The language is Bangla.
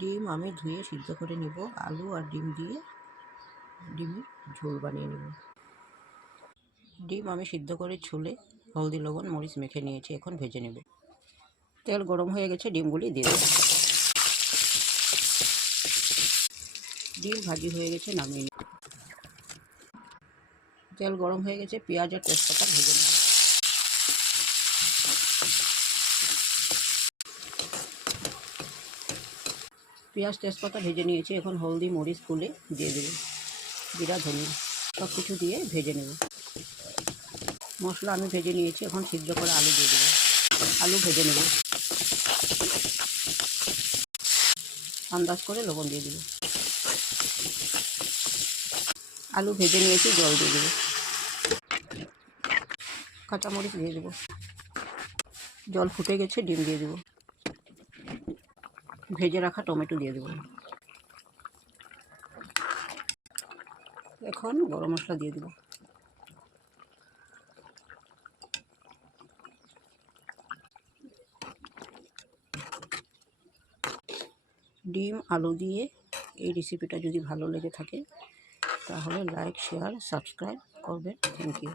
ডিম আমি ধুয়ে সিদ্ধ করে নেব। আলু আর ডিম দিয়ে ডিমের ঝোল বানিয়ে নেব। ডিম আমি সিদ্ধ করে ছুলে হলদি লবণ মরিচ মেখে নিয়েছি, এখন ভেজে নেব। তেল গরম হয়ে গেছে, ডিমগুলি দিয়ে দেব। ডিম ভাজি হয়ে গেছে, নামিয়ে নেব। তেল গরম হয়ে গেছে, পেঁয়াজ আর তেজপাতা ভেজে নেব। পেঁয়াজ তেজপাতা ভেজে নিয়েছি, এখন হলদি মরিচ তুলে দিয়ে দেব। জিরা ধনিয়া সব কিছু দিয়ে ভেজে নেব। মশলা আমি ভেজে নিয়েছি, এখন সিদ্ধ করে আলু দিয়ে দেব। আলু ভেজে নেব। আন্দাজ করে লবণ দিয়ে দেব। আলু ভেজে নিয়েছি, জল দিয়ে দেব। কাঁচামরিচ দিয়ে দেব। জল ফুটে গেছে, ডিম দিয়ে দেব। ভেজে রাখা টমেটো দিয়ে দেব। এখন গরম মশলা দিয়ে দেব। ডিম আলু দিয়ে এই রেসিপিটা যদি ভালো লেগে থাকে তাহলে লাইক শেয়ার সাবস্ক্রাইব করবেন। Thank you.